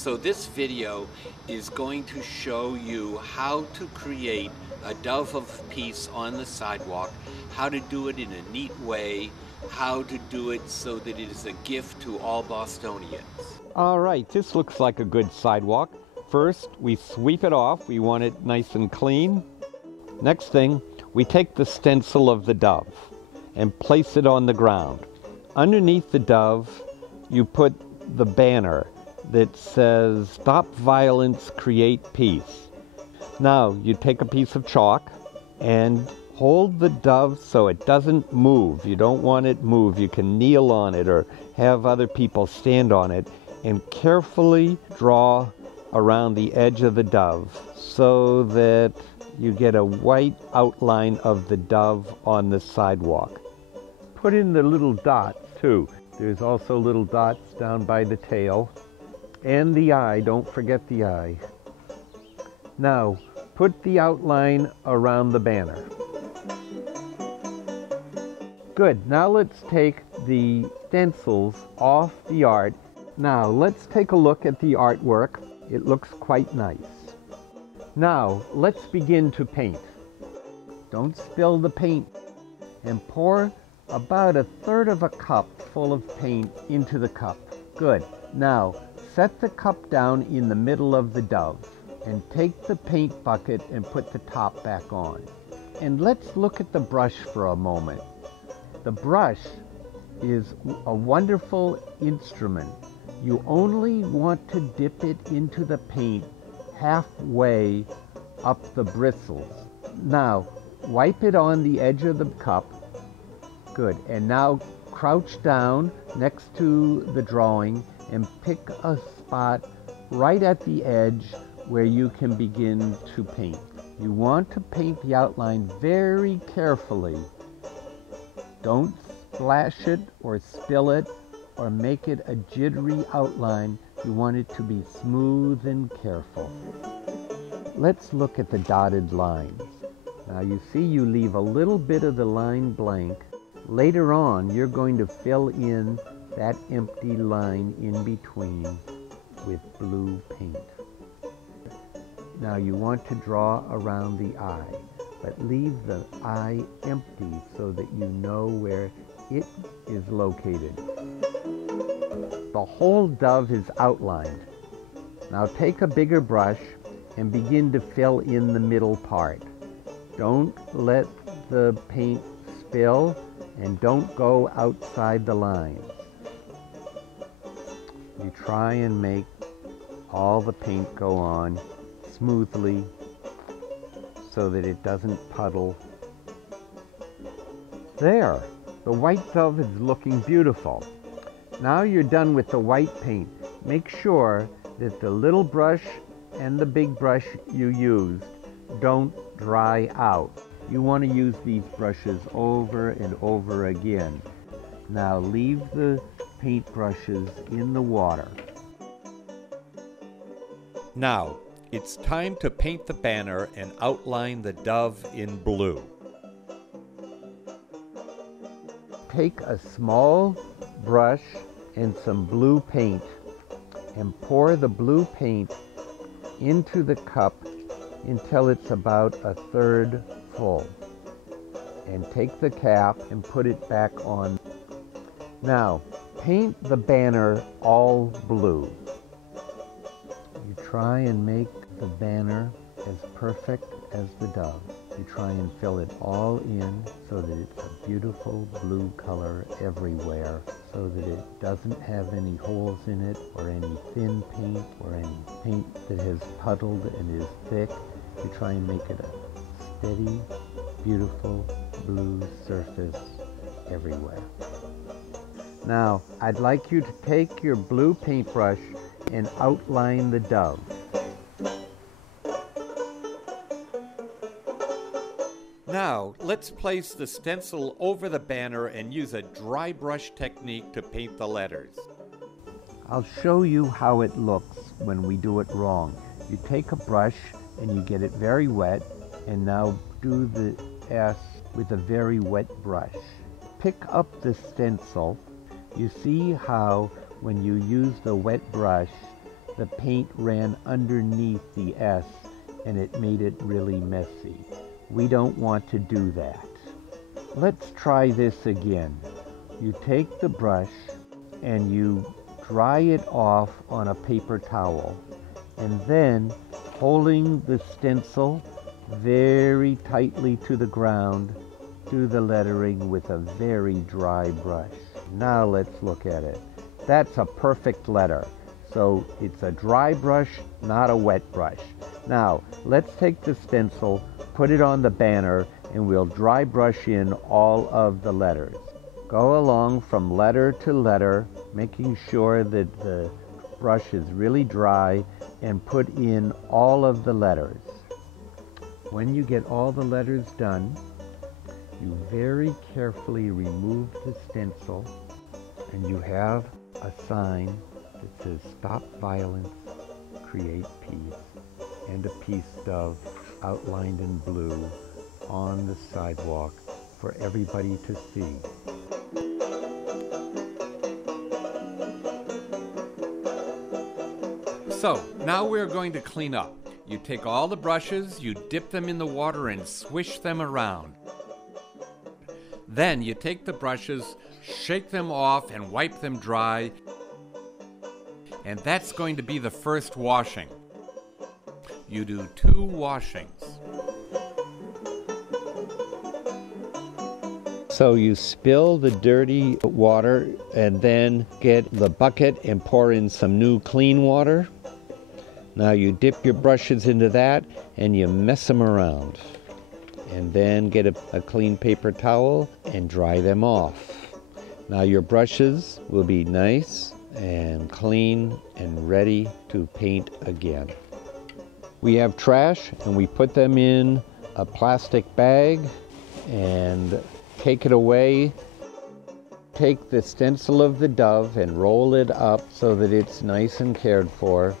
So this video is going to show you how to create a dove of peace on the sidewalk, how to do it in a neat way, how to do it so that it is a gift to all Bostonians. All right, this looks like a good sidewalk. First, we sweep it off. We want it nice and clean. Next thing, we take the stencil of the dove and place it on the ground. Underneath the dove, you put the banner that says, "Stop violence, create peace." Now, you take a piece of chalk and hold the dove so it doesn't move. You don't want it move. You can kneel on it or have other people stand on it and carefully draw around the edge of the dove so that you get a white outline of the dove on the sidewalk. Put in the little dots too. There's also little dots down by the tail. And the eye, don't forget the eye. Now, put the outline around the banner. Good, now let's take the stencils off the art. Now, let's take a look at the artwork. It looks quite nice. Now, let's begin to paint. Don't spill the paint, and pour about 1/3 of a cup full of paint into the cup. Good. Now, set the cup down in the middle of the dove and take the paint bucket and put the top back on. And let's look at the brush for a moment. The brush is a wonderful instrument. You only want to dip it into the paint halfway up the bristles. Now, wipe it on the edge of the cup. Good. And now crouch down next to the drawing and pick a spot right at the edge where you can begin to paint. You want to paint the outline very carefully. Don't splash it or spill it or make it a jittery outline. You want it to be smooth and careful. Let's look at the dotted lines. Now you see you leave a little bit of the line blank. Later on, you're going to fill in that empty line in between with blue paint. Now you want to draw around the eye, but leave the eye empty so that you know where it is located. The whole dove is outlined. Now take a bigger brush and begin to fill in the middle part. Don't let the paint spill and don't go outside the lines. You try and make all the paint go on smoothly so that it doesn't puddle. There, the white dove is looking beautiful. Now you're done with the white paint. Make sure that the little brush and the big brush you used don't dry out. You want to use these brushes over and over again. Now leave the paint brushes in the water. Now, it's time to paint the banner and outline the dove in blue. Take a small brush and some blue paint and pour the blue paint into the cup until it's about 1/3 full. And take the cap and put it back on. Now, paint the banner all blue. You try and make the banner as perfect as the dove. You try and fill it all in so that it's a beautiful blue color everywhere, so that it doesn't have any holes in it or any thin paint or any paint that has puddled and is thick. You try and make it a steady, beautiful blue surface everywhere. Now, I'd like you to take your blue paintbrush and outline the dove. Now, let's place the stencil over the banner and use a dry brush technique to paint the letters. I'll show you how it looks when we do it wrong. You take a brush and you get it very wet, and now do the S with a very wet brush. Pick up the stencil. You see how when you use the wet brush, the paint ran underneath the S and it made it really messy. We don't want to do that. Let's try this again. You take the brush and you dry it off on a paper towel, and then holding the stencil very tightly to the ground, do the lettering with a very dry brush. Now let's look at it. That's a perfect letter. So it's a dry brush, not a wet brush. Now let's take the stencil, put it on the banner, and we'll dry brush in all of the letters. Go along from letter to letter, making sure that the brush is really dry, and put in all of the letters. When you get all the letters done, you very carefully remove the stencil, and you have a sign that says "Stop Violence, Create Peace," and a peace dove outlined in blue on the sidewalk for everybody to see. So, now we're going to clean up. You take all the brushes, you dip them in the water and swish them around. Then you take the brushes, shake them off and wipe them dry. And that's going to be the first washing. You do 2 washings. So you spill the dirty water and then get the bucket and pour in some new clean water. Now you dip your brushes into that and you mess them around. And then get a clean paper towel and dry them off. Now your brushes will be nice and clean and ready to paint again. We have trash and we put them in a plastic bag and take it away. Take the stencil of the dove and roll it up so that it's nice and cared for.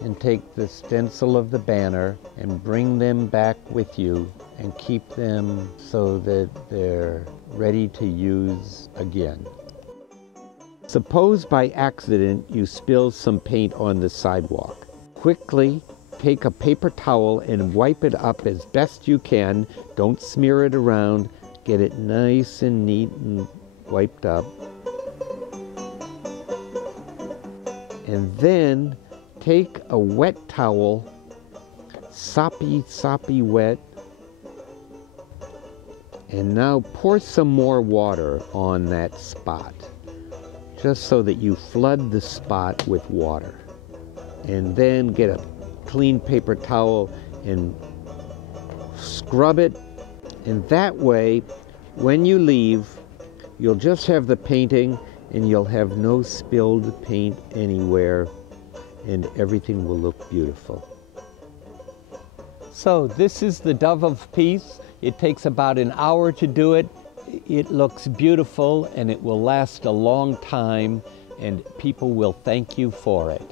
And take the stencil of the banner and bring them back with you and keep them so that they're ready to use again. Suppose by accident you spill some paint on the sidewalk. Quickly take a paper towel and wipe it up as best you can. Don't smear it around. Get it nice and neat and wiped up. And then take a wet towel, soppy wet, and now pour some more water on that spot, just so that you flood the spot with water. And then get a clean paper towel and scrub it, and that way, when you leave, you'll just have the painting and you'll have no spilled paint anywhere, and everything will look beautiful. So this is the Dove of Peace. It takes about an hour to do it. It looks beautiful and it will last a long time, and people will thank you for it.